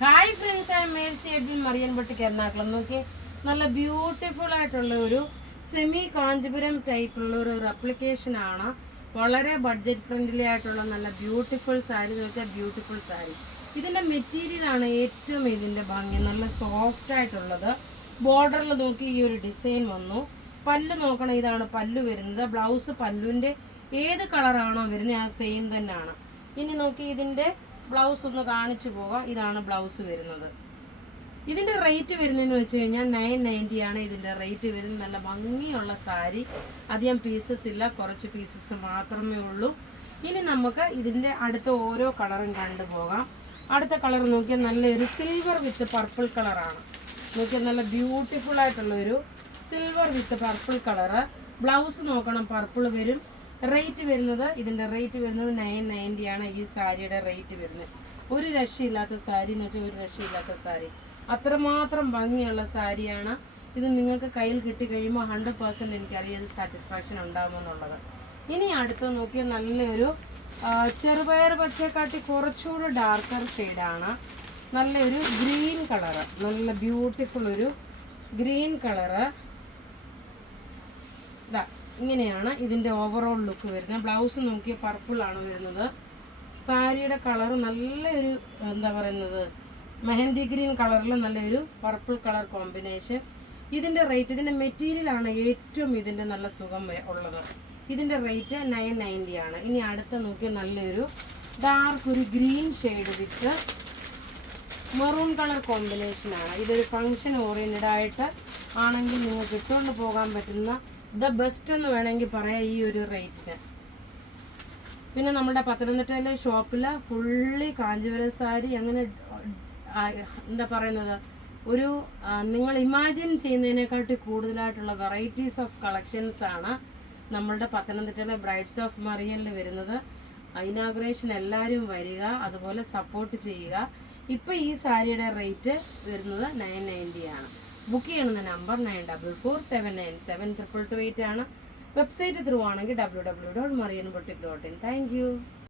Hi friends, I Mercy Edwin മറിയൻപട്ടിക്ക് എറണാകുളം. നോക്കി, നല്ല ബ്യൂട്ടിഫുൾ ആയിട്ടുള്ള ഒരു സെമി കാഞ്ചീപുരം ടൈപ്പുള്ള ഒരു റെപ്ലിക്കേഷനാണ്. വളരെ ബഡ്ജറ്റ് ഫ്രണ്ട്ലി ആയിട്ടുള്ള നല്ല ബ്യൂട്ടിഫുൾ സാരി എന്ന് വെച്ചാൽ ബ്യൂട്ടിഫുൾ സാരി. ഇതിൻ്റെ മെറ്റീരിയലാണ് ഏറ്റവും ഇതിൻ്റെ ഭംഗി, നല്ല സോഫ്റ്റ് ആയിട്ടുള്ളത്. ബോർഡറിൽ നോക്കി ഈ ഒരു ഡിസൈൻ വന്നു. പല്ല് നോക്കണം, ഇതാണ് പല്ലു വരുന്നത്. ബ്ലൗസ് പല്ലുവിൻ്റെ ഏത് കളറാണോ വരുന്നത് ആ സെയിം തന്നെയാണ്. ഇനി നോക്കി ഇതിൻ്റെ ബ്ലൗസ് ഒന്ന് കാണിച്ചു പോകാം. ഇതാണ് ബ്ലൗസ് വരുന്നത്. ഇതിൻ്റെ റേറ്റ് വരുന്നതെന്ന് വെച്ച് കഴിഞ്ഞാൽ 990 ആണ് ഇതിൻ്റെ റേറ്റ് വരുന്നത്. നല്ല ഭംഗിയുള്ള സാരി, അധികം പീസസ് ഇല്ല, കുറച്ച് പീസസ് മാത്രമേ ഉള്ളൂ. ഇനി നമുക്ക് ഇതിൻ്റെ അടുത്ത ഓരോ കളറും കണ്ടുപോകാം. അടുത്ത കളർ നോക്കിയാൽ നല്ലൊരു സിൽവർ വിത്ത് പർപ്പിൾ കളറാണ്. നോക്കിയാൽ നല്ല ബ്യൂട്ടിഫുൾ ആയിട്ടുള്ളൊരു സിൽവർ വിത്ത് പർപ്പിൾ കളറ്. ബ്ലൗസ് നോക്കണം, പർപ്പിൾ വരും. റേറ്റ് വരുന്നത് ഇതിൻ്റെ റേറ്റ് വരുന്നത് 990 ആണ് ഈ സാരിയുടെ റേറ്റ് വരുന്നത്. ഒരു രക്ഷയില്ലാത്ത സാരി എന്ന് വെച്ചാൽ ഒരു രക്ഷയില്ലാത്ത സാരി, അത്രമാത്രം ഭംഗിയുള്ള സാരിയാണ് ഇത്. നിങ്ങൾക്ക് കയ്യിൽ കിട്ടിക്കഴിയുമ്പോൾ 100% എനിക്കറിയാം ഇത് സാറ്റിസ്ഫാക്ഷൻ ഉണ്ടാകുമെന്നുള്ളത്. ഇനി അടുത്ത് നോക്കിയാൽ നല്ലൊരു ചെറുപയർ പച്ചക്കാട്ടി കുറച്ചുകൂടി ഡാർക്കർ ഷെയ്ഡാണ്. നല്ലൊരു ഗ്രീൻ കളറ്, നല്ല ബ്യൂട്ടിഫുൾ ഒരു ഗ്രീൻ കളറ്. ഇതാ ഇങ്ങനെയാണ് ഇതിൻ്റെ ഓവറോൾ ലുക്ക് വരുന്നത്. ബ്ലൗസ് നോക്കിയ പർപ്പിളാണ് വരുന്നത്. സാരിയുടെ കളർ നല്ലൊരു എന്താ പറയുന്നത്, മെഹന്തി ഗ്രീൻ കളറിൽ നല്ലൊരു പർപ്പിൾ കളർ കോമ്പിനേഷൻ. ഇതിൻ്റെ റേറ്റ്, ഇതിൻ്റെ മെറ്റീരിയലാണ് ഏറ്റവും ഇതിൻ്റെ നല്ല സുഖം ഉള്ളത്. ഇതിൻ്റെ റേറ്റ് 990 ആണ്. ഇനി അടുത്ത നോക്കിയ നല്ലൊരു ഡാർക്ക് ഒരു ഗ്രീൻ ഷെയ്ഡ് വിത്ത് മെറൂൺ കളർ കോമ്പിനേഷനാണ്. ഇതൊരു ഫങ്ഷൻ ഓറിയൻറ്റഡ് ആയിട്ട് ആണെങ്കിൽ നിങ്ങൾക്ക് ഇട്ടുകൊണ്ട് പോകാൻ പറ്റുന്ന ദ ബെസ്റ്റ് എന്ന് വേണമെങ്കിൽ പറയാം ഈ ഒരു റേറ്റിന്. പിന്നെ നമ്മുടെ പത്തനംതിട്ടയിലെ ഷോപ്പിൽ ഫുള്ളി കാഞ്ചീപുരം സാരി, അങ്ങനെ എന്താ പറയുന്നത്, ഒരു നിങ്ങൾ ഇമാജിൻ ചെയ്യുന്നതിനെക്കാട്ടി കൂടുതലായിട്ടുള്ള വെറൈറ്റീസ് ഓഫ് കളക്ഷൻസ് ആണ് നമ്മളുടെ പത്തനംതിട്ടയിലെ ബ്രൈഡ്സ് ഓഫ് മറിയനിൽ വരുന്നത്. ഇനാഗുറേഷൻ എല്ലാവരും വരിക, അതുപോലെ സപ്പോർട്ട് ചെയ്യുക. ഇപ്പോൾ ഈ സാരിയുടെ റേറ്റ് വരുന്നത് 990 ആണ്. ബുക്ക് ചെയ്യണമെന്ന നമ്പർ 9447972228 ആണ്. വെബ്സൈറ്റ് ത്രൂ ആണെങ്കിൽ www.marianboutique.in. Thank you.